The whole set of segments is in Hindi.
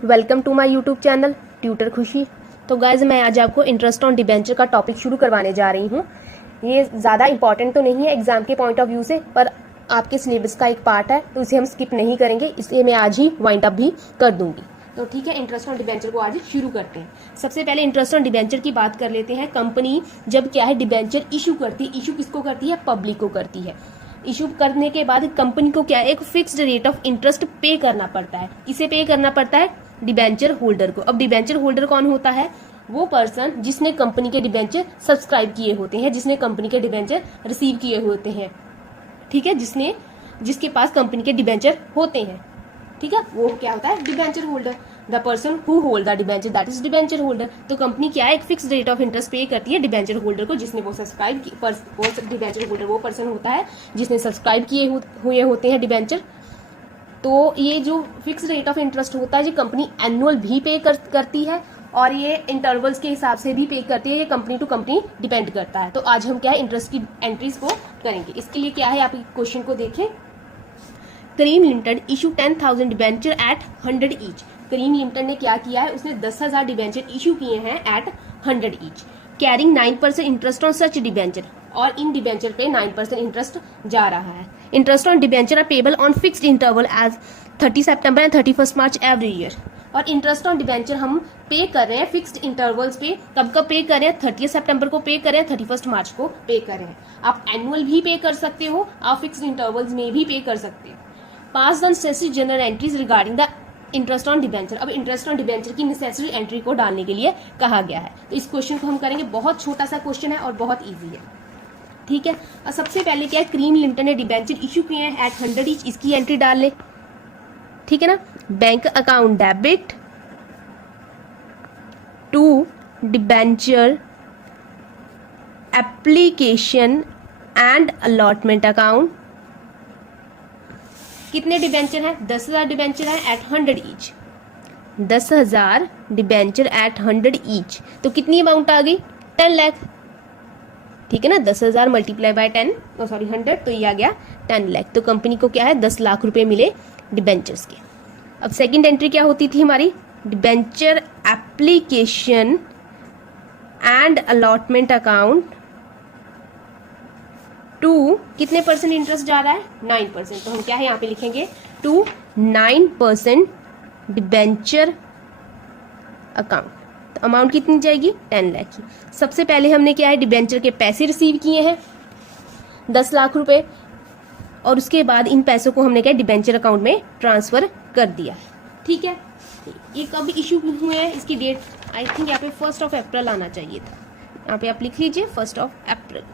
Welcome to my YouTube channel tutor Khushi. तो गाइज मैं आज आपको इंटरेस्ट ऑन डिबेंचर का टॉपिक शुरू करवाने जा रही हूँ। ये ज़्यादा इंपॉर्टेंट तो नहीं है एग्जाम के पॉइंट ऑफ व्यू से, पर आपके सिलेबस का एक पार्ट है तो इसे हम स्किप नहीं करेंगे, इसलिए मैं आज ही वाइंड अप भी कर दूंगी। तो ठीक है, इंटरेस्ट ऑन डिबेंचर को आज शुरू करते हैं। सबसे पहले इंटरेस्ट ऑन डिबेंचर की बात कर लेते हैं। कंपनी जब क्या है डिबेंचर इशू करती है, इशू किसको करती है? पब्लिक को करती है। इशू करने के बाद कंपनी को क्या है, एक फिक्स्ड रेट ऑफ इंटरेस्ट पे करना पड़ता है। किसे पे करना पड़ता है? डिबेंचर होल्डर को। अब डिबेंचर होल्डर कौन होता है? वो पर्सन जिसने कंपनी के डिबेंचर सब्सक्राइब किए होते हैं, जिसने कंपनी के डिबेंचर रिसीव किए होते हैं। ठीक है, जिसके पास कंपनी के डिबेंचर होते हैं। ठीक है, वो क्या होता है? Debenture holder. The person who hold the debenture, that is debenture holder. तो कंपनी क्या है, एक फिक्स रेट ऑफ इंटरेस्ट पे करती है डिबेंचर होल्डर को, जिसने वो सब्सक्राइब डिबेंचर होल्डर वो पर्सन होता है जिसने सब्सक्राइब किए हुए होते हैं डिबेंचर। तो ये जो फिक्स रेट ऑफ इंटरेस्ट होता है, ये कंपनी एनुअल भी पे करती है और ये इंटरवल्स के हिसाब से भी पे करती है। ये कंपनी टू कंपनी डिपेंड करता है। तो आज हम क्या है, इंटरेस्ट की एंट्रीज को करेंगे। इसके लिए क्या है, आप क्वेश्चन को देखें। Karim limited issue 10,000 debenture at 100 each. Karim limited ने क्या किया है, उसने 10,000 डिबेंचर इशू किए हैं at 100 each, carrying 9% interest on such debenture. और इन डिबेंचर पे 9% इंटरेस्ट जा रहा है। Interest on debenture are payable on fixed interval as 30 September and 31 March every year. और इंटरेस्ट ऑन डिबेंचर हम पे कर रहे हैं फिक्स्ड इंटरवल्स पे। कब कब पे कर रहे हैं? 30 सितंबर को पे कर रहे हैं, 31 मार्च को पे कर रहे हैं। आप एनुअल भी पे कर सकते हो, आप फिक्स्ड इंटरवल्स में भी पे कर सकते हो। Pass the necessary journal entries regarding the interest on debenture. अब इंटरेस्ट ऑन डिबेंचर की नेसेसरी एंट्री को डालने के लिए कहा गया है। तो इस क्वेश्चन को हम करेंगे, बहुत छोटा सा क्वेश्चन है और बहुत ईजी है। ठीक है, और सबसे पहले क्या है, क्रीम लिमिटेड ने डिबेंचर इशू किए हैं एट 100 ईच, इसकी एंट्री डाल ले। ठीक है ना, bank account debit to debenture application and allotment account. कितने डिबेंचर हैं? 10,000 डिबेंचर है at 100 each. 10,000 debenture at 100 each, तो कितनी अमाउंट आ गई? 10 लाख। ठीक है ना, 10,000 मल्टीप्लाई बाय 100, तो ये आ गया 10 लाख। तो कंपनी को क्या है, 10 लाख रुपए मिले डिबेंचर्स के। अब सेकंड एंट्री क्या होती थी हमारी? Debenture application and allotment account to कितने परसेंट इंटरेस्ट जा रहा है? 9%। तो हम क्या है यहाँ पे लिखेंगे, टू 9% डिबेंचर अकाउंट। तो अमाउंट कितनी जाएगी? 10 लाख की। सबसे पहले हमने क्या है, डिबेंचर के पैसे रिसीव किए हैं 10 लाख रुपए, और उसके बाद इन पैसों को हमने क्या डिबेंचर अकाउंट में ट्रांसफर कर दिया। ठीक है, ये कब इशू हुए हैं, इसकी डेट आई थिंक यहाँ पे 1 अप्रैल आना चाहिए था। यहाँ पे आप लिख लीजिए 1 अप्रैल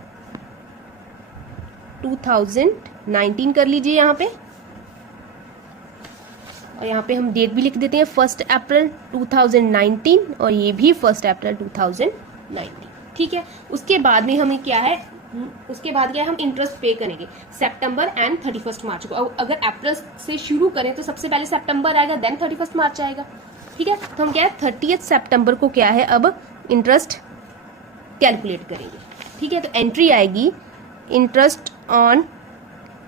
2019 कर लीजिए यहाँ पे, और यहाँ पे हम डेट भी लिख देते हैं 1 अप्रैल 2019, और ये भी 1 अप्रैल 2019। ठीक है, उसके बाद में हमें क्या है, हम इंटरेस्ट पे करेंगे सितंबर एंड 31 मार्च को। अगर अप्रैल से शुरू करें तो सबसे पहले सितंबर आएगा, देन 31 मार्च आएगा। ठीक है, तो हम क्या है 30 सितंबर को क्या है अब इंटरेस्ट कैलकुलेट करेंगे। ठीक है, तो एंट्री आएगी interest on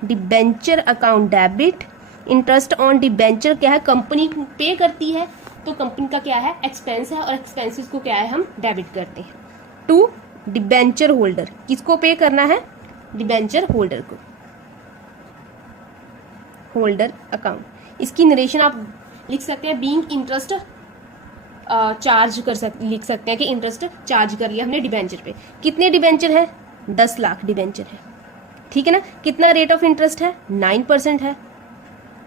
debenture account debit. Interest on debenture क्या है, कंपनी पे करती है, तो कंपनी का क्या है, एक्सपेंस है, और एक्सपेंसेस को क्या है, हम डेबिट करते हैं। टू डिबेंचर होल्डर, किसको पे करना है? डिबेंचर होल्डर को, होल्डर अकाउंट। इसकी नरेशन आप लिख सकते हैं, बीइंग इंटरेस्ट चार्ज लिख सकते हैं कि इंटरेस्ट चार्ज कर लिया हमने डिबेंचर पे। कितने डिबेंचर है? 10 लाख डिबेंचर है। ठीक है ना, कितना रेट ऑफ इंटरेस्ट है? 9% है।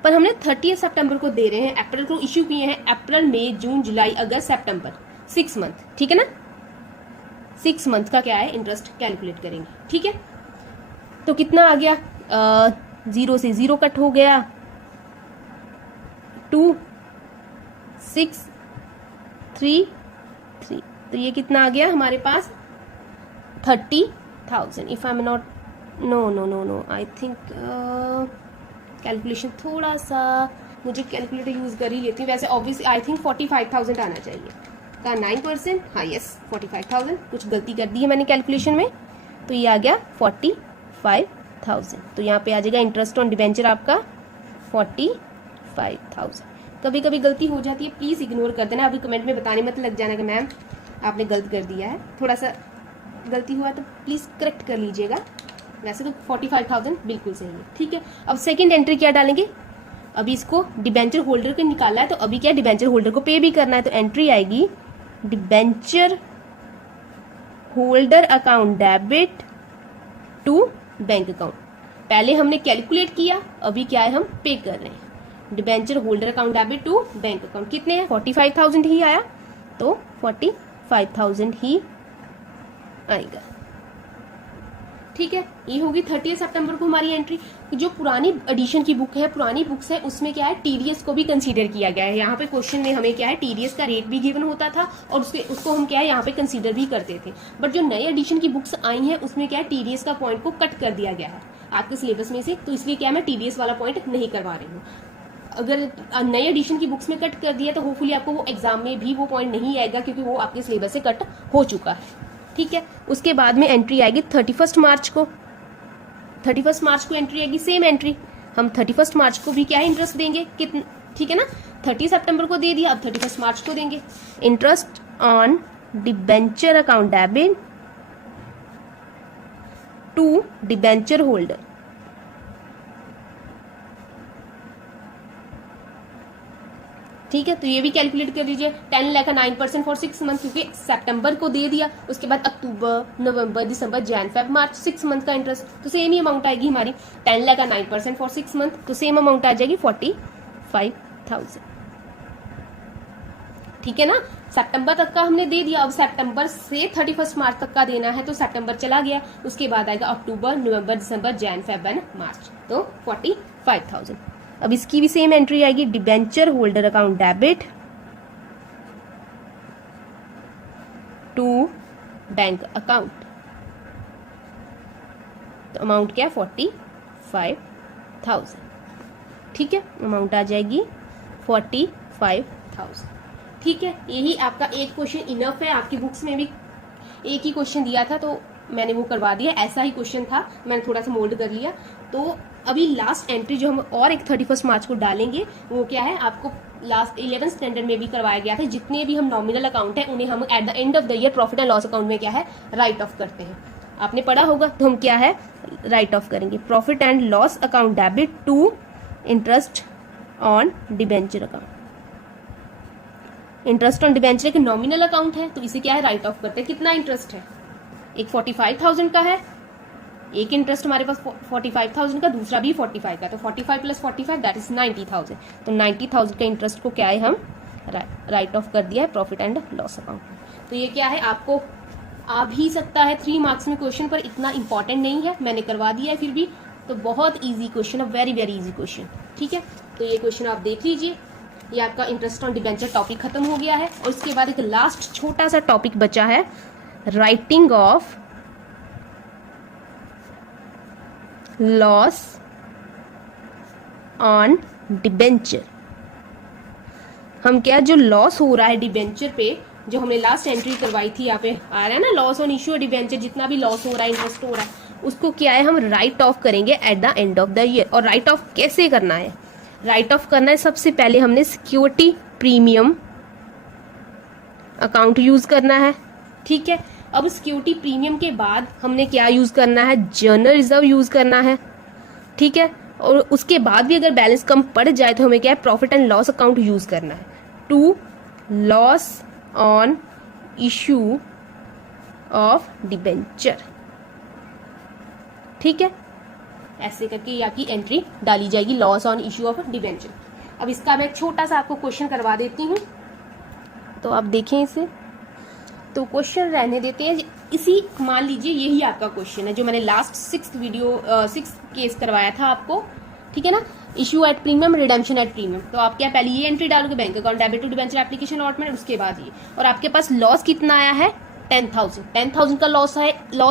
पर हमने 30 सितंबर को दे रहे हैं, अप्रैल को इश्यू किए हैं, अप्रैल मई जून जुलाई अगस्त सितंबर, 6 मंथ। ठीक है ना, 6 मंथ का क्या है इंटरेस्ट कैलकुलेट करेंगे। ठीक है, तो कितना आ गया, 0 से 0 कट हो गया, 2 6 3 3, तो ये कितना आ गया हमारे पास 30,000। If I am not know I think calculation थोड़ा सा मुझे कैलकुलेटर यूज कर ही लेती हूँ। वैसे ऑब्वियसली आई थिंक 45,000 आना चाहिए का 9%। हाँ यस 45,000, कुछ गलती कर दी है मैंने कैलकुलेशन में, तो ये आ गया 45,000। तो यहाँ पे आ जाएगा इंटरेस्ट ऑन डिबेंचर आपका 45,000। कभी कभी गलती हो जाती है, प्लीज़ इग्नोर कर देना। अभी कमेंट में बताने मत लग जाना कि मैम आपने गलत कर दिया है, थोड़ा सा गलती हुआ तो प्लीज़ करेक्ट कर लीजिएगा। वैसे तो 45,000 बिल्कुल सही है, ठीक है। अब सेकंड एंट्री क्या डालेंगे, अभी इसको डिबेंचर होल्डर को निकालना है, तो अभी क्या डिबेंचर होल्डर को पे भी करना है, तो एंट्री आएगी debenture holder account debit to bank account. पहले हमने कैलकुलेट किया, अभी क्या है हम पे कर रहे हैं। Debenture holder account debit to bank account कितने हैं, 45,000 ही आया, तो 45,000 ही आएगा, ठीक है। ये होगी 30 सितंबर को हमारी एंट्री। जो पुरानी एडिशन की बुक है, पुरानी बुक्स है, उसमें क्या है टीडीएस को भी कंसीडर किया गया है। यहाँ पे क्वेश्चन में हमें क्या है टीडीएस का रेट भी गिवन होता था और उसको हम क्या है यहाँ पे कंसीडर भी करते थे। बट जो नए एडिशन की बुक्स आई हैं उसमें क्या है टीडीएस का पॉइंट को कट कर दिया गया है आपके सिलेबस में से, तो इसलिए क्या मैं टीडीएस वाला पॉइंट नहीं करवा रही हूँ। अगर नए एडिशन की बुक्स में कट कर दिया तो होपफुली आपको वो एग्जाम में भी वो पॉइंट नहीं आएगा, क्योंकि वो आपके सिलेबस से कट हो चुका है, ठीक है। उसके बाद में एंट्री आएगी 31 मार्च को। 31 मार्च को एंट्री आएगी, सेम एंट्री। हम 31 मार्च को भी क्या है इंटरेस्ट देंगे, कितना, ठीक है ना। 30 सितंबर को दे दिया, अब 31 मार्च को देंगे। Interest on debenture account debit to debenture holder, ठीक है। तो ये भी कैलकुलेट कर लीजिए, 10 लाख का 9% फॉर 6 मंथ, क्योंकि सितंबर को दे दिया, उसके बाद अक्टूबर, नवंबर, दिसंबर, जैन, फेब, मार्च, 6 मंथ का इंटरेस्ट, तो सेम ही अमाउंट आएगी हमारी। 10 लाख का 9% फॉर 6 मंथ, तो सेम अमाउंट आ जाएगी 45,000, ठीक है ना। सितंबर तक का हमने दे दिया, अब सितंबर से 31 मार्च तक का देना है, तो सितंबर चला गया, उसके बाद आएगा अक्टूबर, नवंबर, दिसंबर, जैन, फेब एंड मार्च, तो 45,000। अब इसकी भी सेम एंट्री आएगी, debenture holder account debit to bank account, तो अमाउंट क्या है 45,000, ठीक है। अमाउंट आ जाएगी 45,000, ठीक है। यही आपका एक क्वेश्चन इनफ है। आपकी बुक्स में भी एक ही क्वेश्चन दिया था तो मैंने वो करवा दिया, ऐसा ही क्वेश्चन था, मैंने थोड़ा सा मोल्ड कर लिया। तो अभी लास्ट एंट्री जो हम और एक 31 मार्च को डालेंगे वो क्या है, आपको लास्ट 11th स्टैंडर्ड में भी करवाया गया था। जितने भी हम नॉमिनल अकाउंट है उन्हें हम at the end of the year profit and loss account में क्या है राइट ऑफ करते हैं। आपने पढ़ा होगा, तो हम क्या है राइट ऑफ करेंगे profit and loss account debit to interest on debenture account. Interest on debenture एक नॉमिनल अकाउंट है, तो इसे क्या है राइट ऑफ करते हैं। कितना इंटरेस्ट है, एक 45,000 का है, एक इंटरेस्ट हमारे पास 45,000 का, दूसरा भी 45 का, तो 45 प्लस 45 दैट इज 90,000। तो 90,000 के इंटरेस्ट को क्या है हम राइट ऑफ कर दिया है प्रॉफिट एंड लॉस अकाउंट। तो ये क्या है आपको आ भी सकता है 3 मार्क्स में क्वेश्चन, पर इतना इंपॉर्टेंट नहीं है, मैंने करवा दिया है फिर भी। तो बहुत ईजी क्वेश्चन है, वेरी वेरी ईजी क्वेश्चन, ठीक है। तो ये क्वेश्चन आप देख लीजिए, ये आपका इंटरेस्ट ऑन डिबेंचर टॉपिक खत्म हो गया है। और इसके बाद एक लास्ट छोटा सा टॉपिक बचा है, writing of loss on debenture. हम क्या जो लॉस हो रहा है डिबेंचर पे, जो हमने लास्ट एंट्री करवाई थी, यहाँ पे आ रहा है ना लॉस ऑन इश्यू डिबेंचर, जितना भी लॉस हो रहा है इंटरेस्ट हो रहा है उसको क्या है हम राइट ऑफ करेंगे at the end of the year. और राइट ऑफ कैसे करना है, राइट ऑफ करना है सबसे पहले हमने सिक्योरिटी प्रीमियम अकाउंट यूज करना है, ठीक है। अब सिक्योरिटी प्रीमियम के बाद हमने क्या यूज करना है, जनरल रिजर्व यूज करना है, ठीक है। और उसके बाद भी अगर बैलेंस कम पड़ जाए तो हमें क्या है profit and loss account use करना है to loss on issue of debenture, ठीक है। ऐसे करके ये आपकी एंट्री डाली जाएगी, loss on issue of debenture. अब इसका मैं एक छोटा सा आपको क्वेश्चन करवा देती हूँ, तो आप देखें इसे। तो क्वेश्चन रहने देते हैं इसी, मान लीजिए यही आपका क्वेश्चन है जो मैंने लास्ट 6 केस करवाया था आपको, ठीक है ना। Issue at premium, redemption at premium. तो आप क्या पहले ये एंट्री डालोगे bank account debit to debenture application allotment, उसके बाद ये। और आपके पास लॉस कितना आया है 10,000 का लॉस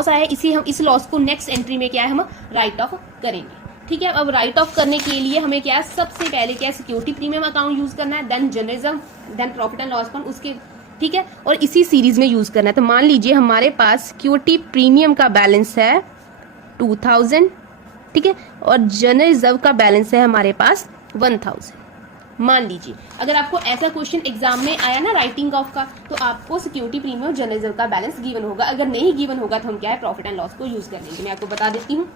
आया है। इसी हम इस लॉस को नेक्स्ट एंट्री में क्या है हम राइट ऑफ करेंगे, ठीक है। अब राइट ऑफ करने के लिए हमें क्या सबसे पहले क्या सिक्योरिटी प्रीमियम अकाउंट यूज करना है, then journalism, then profit and loss account, उसके, ठीक है। और इसी सीरीज में यूज करना है। तो मान लीजिए हमारे पास सिक्योरिटी प्रीमियम का बैलेंस है 2,000, ठीक है। और जनरल रिजर्व का बैलेंस है हमारे पास 1,000। मान लीजिए अगर आपको ऐसा क्वेश्चन एग्जाम में आया ना राइटिंग ऑफ का, तो आपको सिक्योरिटी प्रीमियम और जनरल रिजर्व का बैलेंस गिवन होगा। अगर नहीं गिवन होगा तो हम क्या है प्रॉफिट एंड लॉस को यूज कर लेंगे। मैं आपको बता देती हूँ।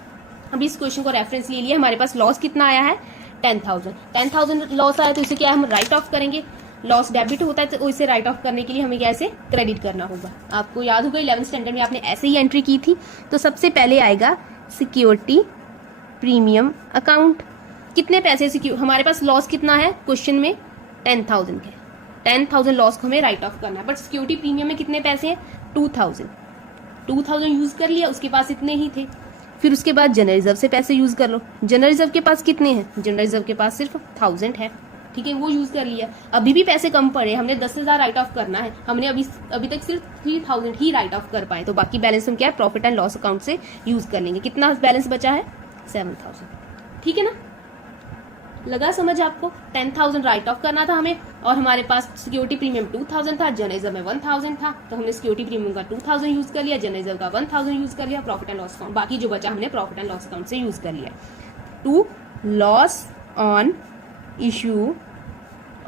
अभी इस क्वेश्चन को रेफरेंस ले लिया, हमारे पास लॉस कितना आया है 10,000 लॉस आया, तो इसे क्या हम राइट ऑफ करेंगे। लॉस डेबिट होता है तो इसे राइट ऑफ करने के लिए हमें कैसे क्रेडिट करना होगा। आपको याद होगा 11th स्टैंडर्ड में आपने ऐसे ही एंट्री की थी। तो सबसे पहले आएगा सिक्योरिटी प्रीमियम अकाउंट। कितने पैसे हमारे पास लॉस कितना है क्वेश्चन में 10,000 के, 10,000 लॉस को हमें राइट ऑफ करना है। बट सिक्योरिटी प्रीमियम में कितने पैसे हैं 2,000 यूज कर लिया, उसके पास इतने ही थे। फिर उसके बाद जनरल रिजर्व से पैसे यूज कर लो। जनरल रिजर्व के पास कितने हैं, जनरल रिजर्व के पास सिर्फ 1,000 है, ठीक है, वो यूज कर लिया। अभी भी पैसे कम पड़े, हमने 10,000 राइट ऑफ करना है, हमने अभी तक सिर्फ 3,000 ही राइट ऑफ कर पाए, तो बाकी बैलेंस हम क्या है प्रॉफिट एंड लॉस अकाउंट से यूज कर लेंगे। कितना बैलेंस बचा है 7,000, ठीक है ना। लगा समझ आपको। 10,000 राइट ऑफ करना था हमें, और हमारे पास सिक्योरिटी प्रीमियम 2,000 था, जनरल रिजर्व में 1,000 था, तो हमने सिक्योरिटी प्रीमियम का 2,000 यूज कर लिया, जनरल रिजर्व का 1,000 यूज कर लिया, प्रॉफिट एंड लॉस अकाउंट बाकी जो बचा हमने प्रॉफिट एंड लॉस अकाउंट से यूज कर लिया। To loss on issue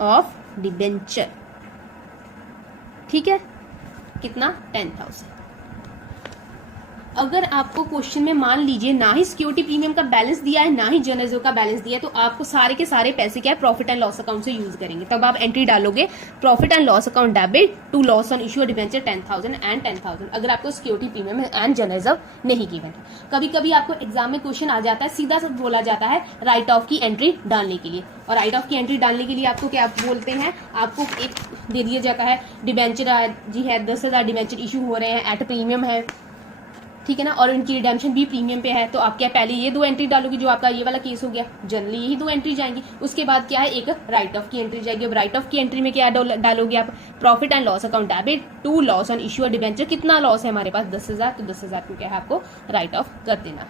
of debenture, ठीक है, कितना 10,000। अगर आपको क्वेश्चन में मान लीजिए ना ही सिक्योरिटी प्रीमियम का बैलेंस दिया है ना ही जनरल रिजर्व का बैलेंस दिया है, तो आपको सारे के सारे पैसे क्या है प्रॉफिट एंड लॉस अकाउंट से यूज करेंगे। तब आप एंट्री डालोगे profit and loss account debit to loss on issue debenture 10,000 and 10,000। अगर आपको security premium and general reserve नहीं गिवन है। कभी कभी आपको एग्जाम में क्वेश्चन आ जाता है, सीधा सा बोला जाता है राइट ऑफ की एंट्री डालने के लिए, और राइट ऑफ की एंट्री डालने के लिए आपको क्या बोलते हैं, आपको एक दे दिया जाता है डिबेंचर जी है 10,000 डिबेंचर इशू हो रहे हैं एट प्रीमियम है, ठीक है ना, और इनकी रिडेम्पशन भी प्रीमियम पे है। तो आप क्या पहले ये 2 एंट्री डालोगे, जो आपका ये वाला केस हो गया, जनरली यही 2 एंट्री जाएंगी। उसके बाद क्या है एक राइट ऑफ की एंट्री जाएगी। अब राइट ऑफ की एंट्री में क्या डालोगे आप, profit and loss account debit to loss on issue debenture. कितना लॉस है हमारे पास 10,000, तो 10,000 को क्या है आपको राइट ऑफ कर देना,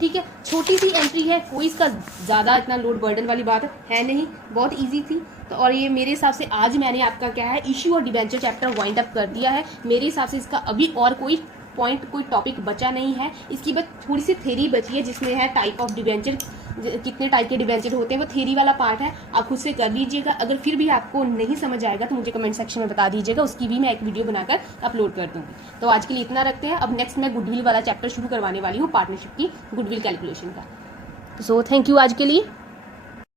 ठीक है। छोटी सी एंट्री है, कोई इसका ज्यादा इतना लोड बर्डन वाली बात है नहीं, बहुत ईजी थी। तो और ये मेरे हिसाब से आज मैंने आपका क्या है इश्यू और डिबेंचर चैप्टर वाइंड अप कर दिया है। मेरे हिसाब से इसका अभी और कोई पॉइंट कोई टॉपिक बचा नहीं है। इसकी बस थोड़ी सी थ्योरी बची है, जिसमें है टाइप ऑफ डिबेंचर, कितने टाइप के डिबेंचर होते हैं, वो थ्योरी वाला पार्ट है, आप खुद से कर लीजिएगा। अगर फिर भी आपको नहीं समझ आएगा तो मुझे कमेंट सेक्शन में बता दीजिएगा, उसकी भी मैं एक वीडियो बनाकर अपलोड कर दूंगी। तो आज के लिए इतना रखते हैं। अब नेक्स्ट मैं गुडविल वाला चैप्टर शुरू करवाने वाली हूँ, पार्टनरशिप की गुडविल कैलकुलेशन का। सो थैंक यू आज के लिए।